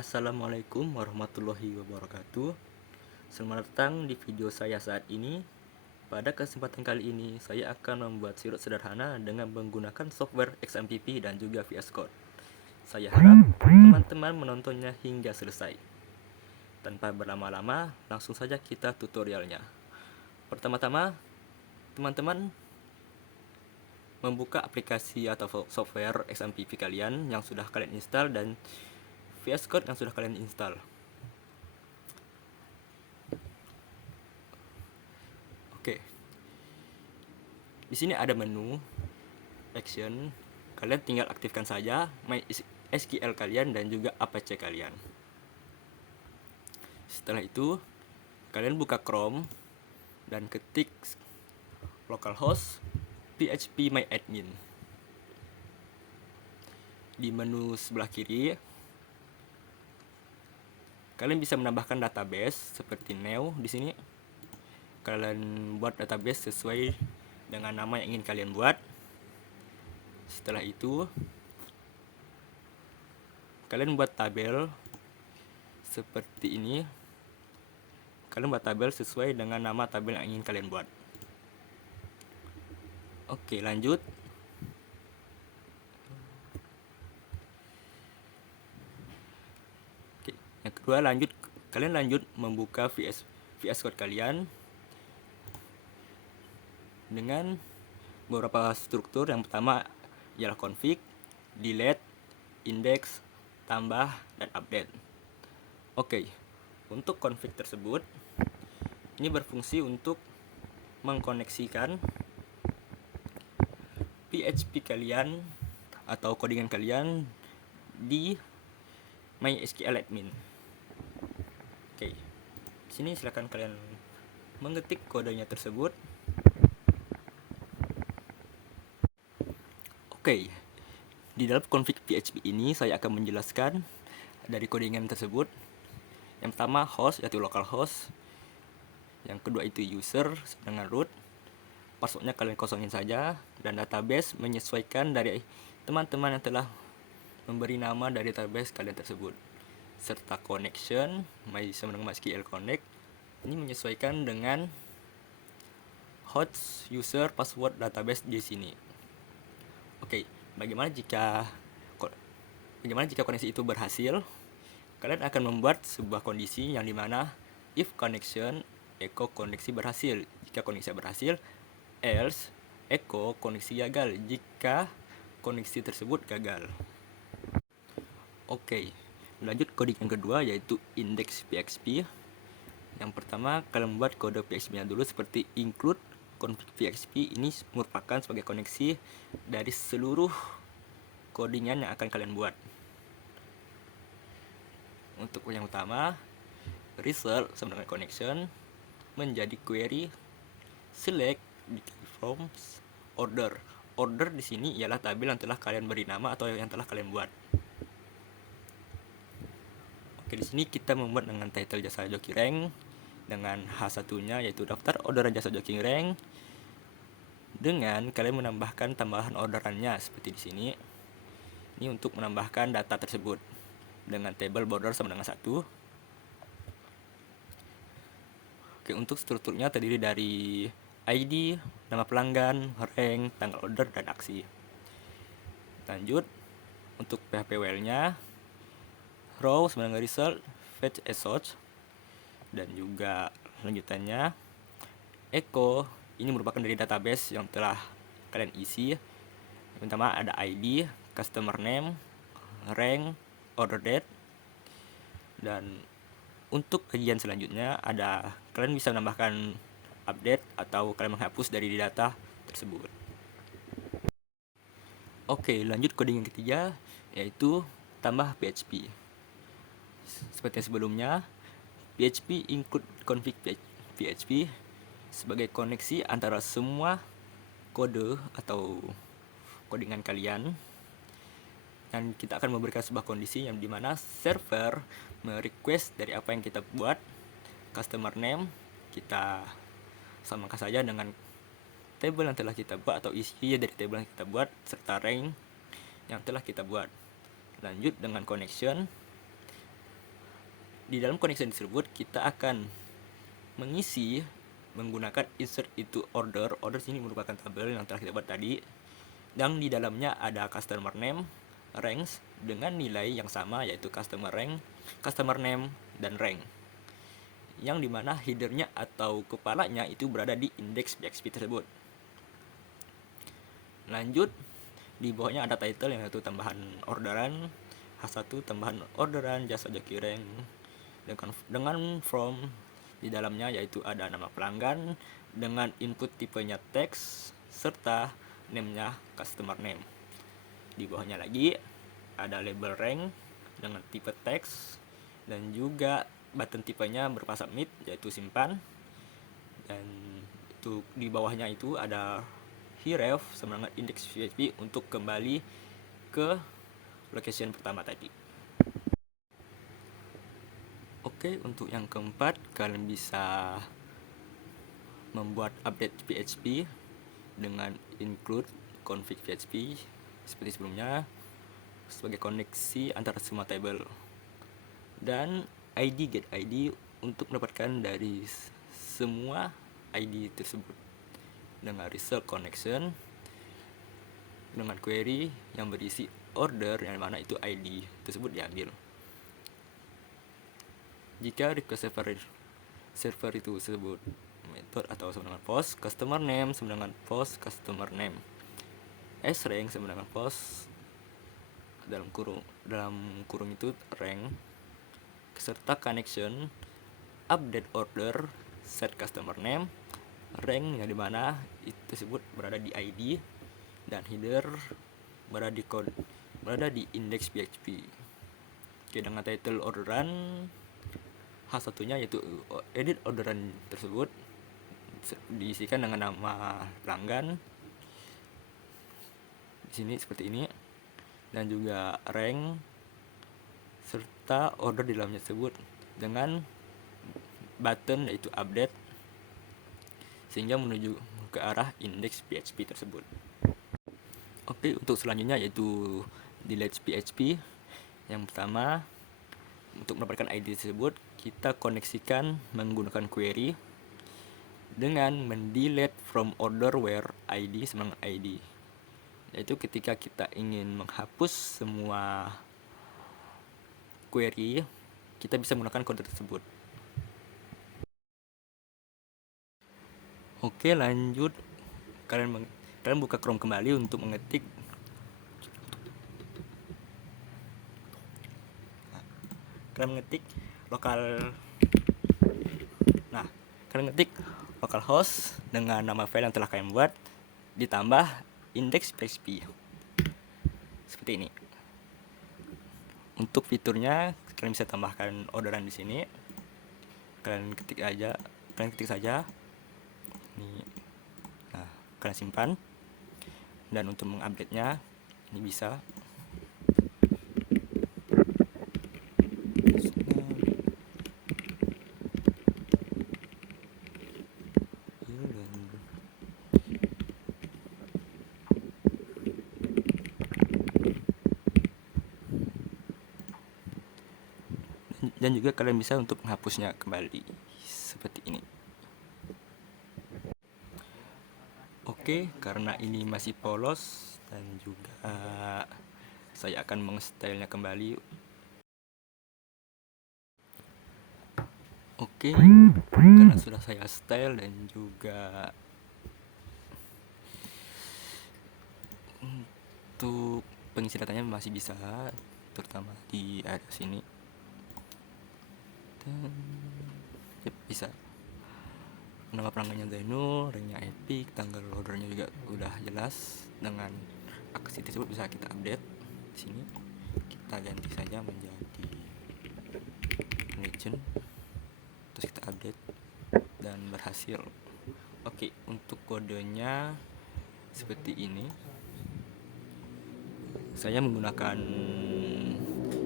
Assalamualaikum warahmatullahi wabarakatuh. Selamat datang di video saya saat ini. Pada kesempatan kali ini, saya akan membuat sirup sederhana dengan menggunakan software XMPP dan juga VS Code. Saya harap teman-teman menontonnya hingga selesai. Tanpa berlama-lama, langsung saja kita tutorialnya. Pertama-tama, teman-teman membuka aplikasi atau software XMPP kalian yang sudah kalian install dan VS Code yang sudah kalian install. Oke. Di sini ada menu action. Kalian tinggal aktifkan saja MySQL kalian dan juga Apache kalian. Setelah itu, kalian buka Chrome dan ketik localhost phpMyAdmin. Di menu sebelah kiri, kalian bisa menambahkan database seperti new. Di sini kalian buat database sesuai dengan nama yang ingin kalian buat. Setelah itu, kalian buat tabel seperti ini. Kalian buat tabel sesuai dengan nama tabel yang ingin kalian buat. Oke, lanjut. Oke, yang kedua kalian lanjut membuka VS Code kalian dengan beberapa struktur. Yang pertama ialah config, delete, index, tambah, dan update. Oke, untuk config tersebut, ini berfungsi untuk mengkoneksikan PHP kalian atau codingan kalian di MySQL admin. Oke, di sini silakan kalian mengetik kodenya tersebut. Oke, di dalam config PHP ini saya akan menjelaskan dari codingan tersebut. Yang pertama host, yaitu localhost. Yang kedua itu user dengan root. Passwordnya kalian kosongin saja, dan database menyesuaikan dari teman-teman yang telah memberi nama dari database kalian tersebut. Serta connection, MySQL Connect, ini menyesuaikan dengan host, user, password database di sini. Oke, bagaimana jika koneksi itu berhasil? Kalian akan membuat sebuah kondisi yang dimana if connection echo koneksi berhasil. Jika koneksi berhasil, else echo koneksi gagal jika koneksi tersebut gagal. Oke, lanjut kode yang kedua yaitu index PHP. Yang pertama, kalian membuat kode PHP-nya dulu seperti include config PHP. Ini merupakan sebagai koneksi dari seluruh codingan yang akan kalian buat. Untuk yang utama, result sama dengan connection menjadi query select from order. Order di sini ialah tabel yang telah kalian beri nama atau yang telah kalian buat. Oke, di sini kita membuat dengan title jasa joki rank dengan H1-nya yaitu daftar orderan jasa joki rank, dengan kalian menambahkan tambahan orderannya seperti di sini. Ini untuk menambahkan data tersebut dengan table border sama dengan 1. Oke, untuk strukturnya terdiri dari ID, nama pelanggan, rank, tanggal order, dan aksi. Lanjut, untuk PHP-WL-nya row sama dengan result, fetch as such, dan juga lanjutannya echo. Ini merupakan dari database yang telah kalian isi. Yang pertama ada ID, customer name, rank, order date, dan untuk bagian selanjutnya ada kalian bisa menambahkan update atau kalian menghapus dari data tersebut. Oke, lanjut coding yang ketiga yaitu tambah PHP. Seperti sebelumnya, PHP include config PHP sebagai koneksi antara semua kode atau codingan kalian, dan kita akan memberikan sebuah kondisi yang dimana server merequest dari apa yang kita buat. Customer name kita samakan saja dengan table yang telah kita buat atau isi dari table yang kita buat, serta rank yang telah kita buat. Lanjut dengan connection, di dalam connection tersebut kita akan mengisi menggunakan insert into order. Order sini merupakan tabel yang telah kita buat tadi, dan di dalamnya ada customer name, ranks dengan nilai yang sama, yaitu customer rank, customer name, dan rank, yang dimana headernya atau kepalanya itu berada di index PHP tersebut. Lanjut, di bawahnya ada title yang yaitu tambahan orderan, H1 tambahan orderan, jasa joki rank, dengan from di dalamnya yaitu ada nama pelanggan dengan input tipenya teks serta name-nya customer name. Di bawahnya lagi ada label rank dengan tipe teks dan juga button tipenya berupa submit yaitu simpan, dan itu di bawahnya itu ada href sama dengan index PHP untuk kembali ke location pertama tadi. Oke, untuk yang keempat, kalian bisa membuat update PHP dengan include config PHP seperti sebelumnya sebagai koneksi antara semua table, dan ID get ID untuk mendapatkan dari semua ID tersebut dengan result connection dengan query yang berisi order yang mana itu ID tersebut diambil. Jika request server itu sebut method atau sama dengan post customer name sama dengan post customer name, srank sama dengan post dalam kurung itu rank serta connection update order set customer name rank yang dimana itu tersebut berada di ID dan header berada di index PHP. Oke, dengan title orderan H1-nya yaitu edit orderan tersebut diisikan dengan nama pelanggan di sini seperti ini, dan juga rank serta order di dalamnya tersebut dengan button yaitu update sehingga menuju ke arah index PHP tersebut. Oke, untuk selanjutnya yaitu delete PHP. Yang pertama, untuk mendapatkan ID tersebut kita koneksikan menggunakan query dengan mendelete from order where ID sama ID, yaitu ketika kita ingin menghapus semua query kita bisa menggunakan kode tersebut. Oke, lanjut, kalian buka Chrome kembali untuk mengetik kalian ngetik localhost dengan nama file yang telah kalian buat ditambah index PHP seperti ini. Untuk fiturnya kalian bisa tambahkan orderan di sini. Kalian ketik saja ini. Nah, kalian simpan, dan untuk mengupdate-nya ini bisa dan juga kalian bisa untuk menghapusnya kembali seperti ini. Oke, karena ini masih polos dan juga saya akan mengstylenya kembali. Oke, karena sudah saya style dan juga untuk pengisi datanya masih bisa, terutama di area sini. Dan bisa nama pelanggannya Zainul, ranknya epic, tanggal ordernya juga udah jelas. Dengan aksi tersebut bisa kita update di sini. Kita ganti saja menjadi legend, terus kita update dan berhasil. Oke, untuk kodenya seperti ini. Saya menggunakan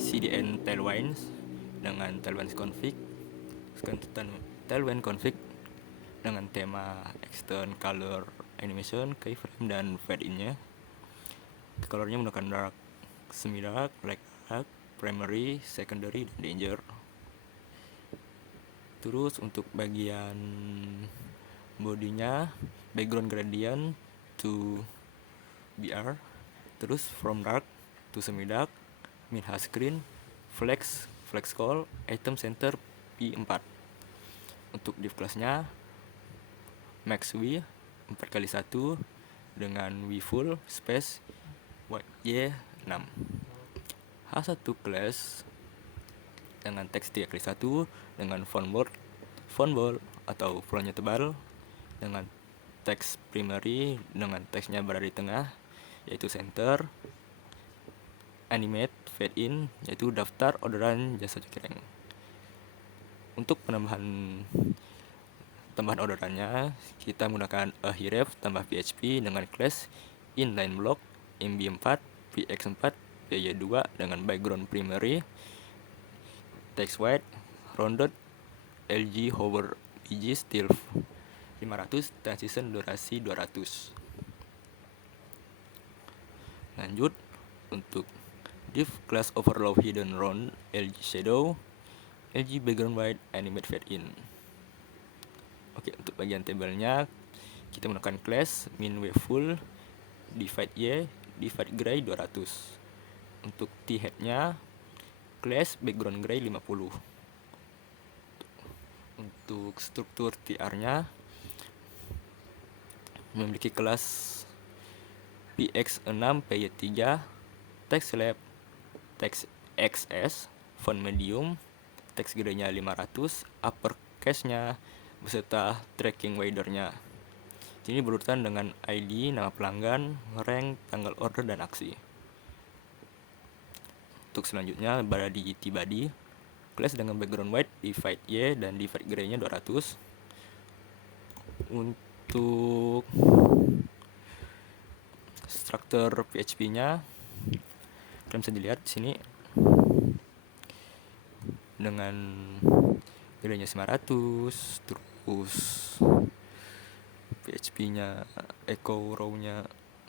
CDN Tailwinds dengan Tailwinds config. Tailwind config dengan tema extern color animation, keyframe, dan fade in-nya. Colornya menggunakan dark, semi dark, light dark, primary, secondary, dan danger. Terus untuk bagian bodinya, background gradient to BR, terus from dark to semi dark, min hash screen, flex call, item center P4. Untuk div classnya max w 4x1 dengan w full space y 6. H1 class dengan teks 3x1 dengan font bold atau fontnya tebal, dengan teks primary dengan teksnya berada di tengah yaitu center, animate fade in yaitu daftar orderan jasa cuci rank. Untuk tambahan orderannya kita menggunakan a href tambah php dengan class inline block mb4 px4 py2 dengan background primary text white rounded lg hover bg style 500 transition durasi 200. Lanjut untuk div class overlaw hidden round lg shadow lg background white animate fade in. Oke, untuk bagian tabelnya kita menggunakan class min w full divide y divide gray 200. Untuk t headnya class background gray 50. Untuk struktur tr-nya memiliki kelas px6 py3 text lab text xs font medium text gede-nya 500 uppercase-nya beserta tracking wider-nya. Ini berurutan dengan ID, nama pelanggan, rank, tanggal order, dan aksi. Untuk selanjutnya berada di t-body, class dengan background white, divide y, dan divide gray-nya 200. Untuk struktur PHP-nya, kalian bisa dilihat di sini dengan gradenya 900, terus PHP-nya echo row-nya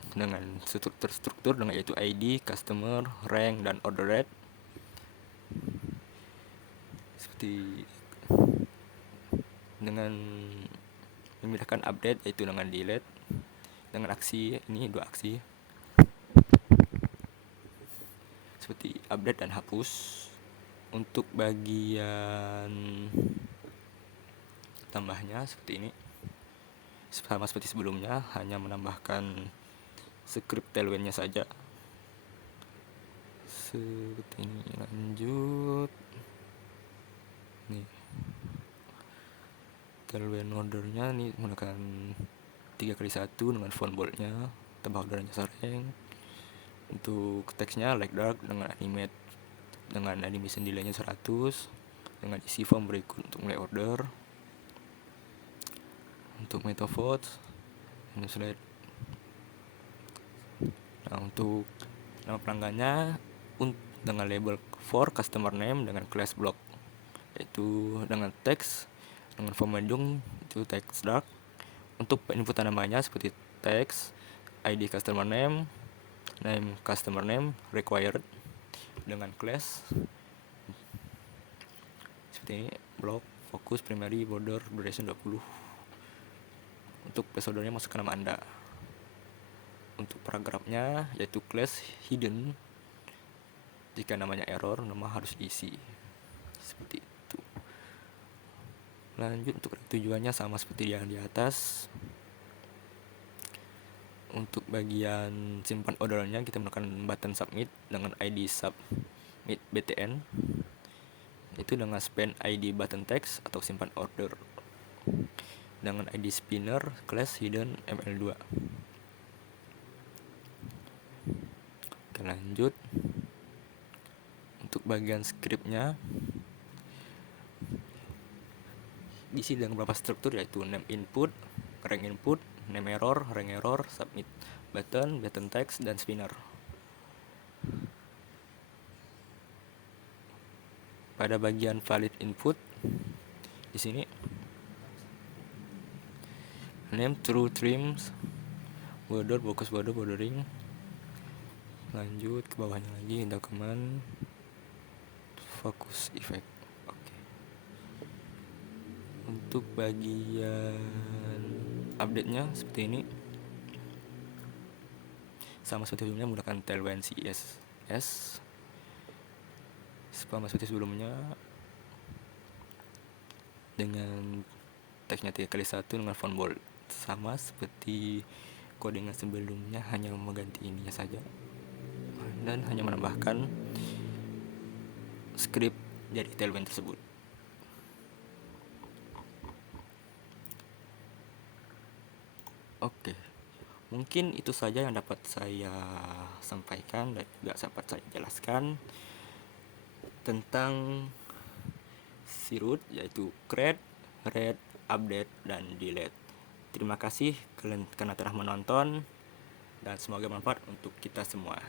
dengan struktur dengan yaitu ID, customer, rank, dan order rate. Seperti dengan memindahkan update yaitu dengan delete, dengan aksi ini 2 aksi seperti update dan hapus. Untuk bagian tambahnya seperti ini, sama seperti sebelumnya, hanya menambahkan script tailwind-nya saja seperti ini. Lanjut nih, tailwind ordernya nih menggunakan 3x1 dengan font boldnya, tambah orderan jasa rank. Untuk teksnya light dark dengan animate dengan animation delay-nya 100, dengan isi form berikut untuk mulai order. Untuk meta votes slide. Nah, untuk nama pelanggannya dengan label for customer name dengan class block yaitu dengan teks dengan form medium itu text dark. Untuk inputan namanya seperti teks ID customer name customer name required dengan class seperti ini, block fokus primary border duration 20. Untuk placeholder-nya masukkan nama Anda. Untuk paragrafnya yaitu class hidden, jika namanya error nama harus diisi seperti itu. Lanjut untuk tujuannya sama seperti yang di atas. Untuk bagian simpan ordernya kita menggunakan button submit dengan ID submit btn, itu dengan span ID button text atau simpan order dengan ID spinner class hidden ml2. Oke, lanjut untuk bagian scriptnya diisi dengan beberapa struktur yaitu name input, rank input, name error, rank error, submit button text, dan spinner. Pada bagian valid input di sini name true trims border focus border bordering. Lanjut ke bawahnya lagi dokumen focus effect. Oke. Untuk bagian update-nya seperti ini. Sama seperti sebelumnya menggunakan Tailwind CSS. Sama seperti sebelumnya dengan teksnya 3x1 dengan font bold. Sama seperti codingan sebelumnya, hanya mengganti ininya saja dan hanya menambahkan script dari Tailwind tersebut. Oke, mungkin itu saja yang dapat saya sampaikan dan juga dapat saya jelaskan tentang si root, yaitu create, read, update, dan delete. Terima kasih karena telah menonton dan semoga bermanfaat untuk kita semua.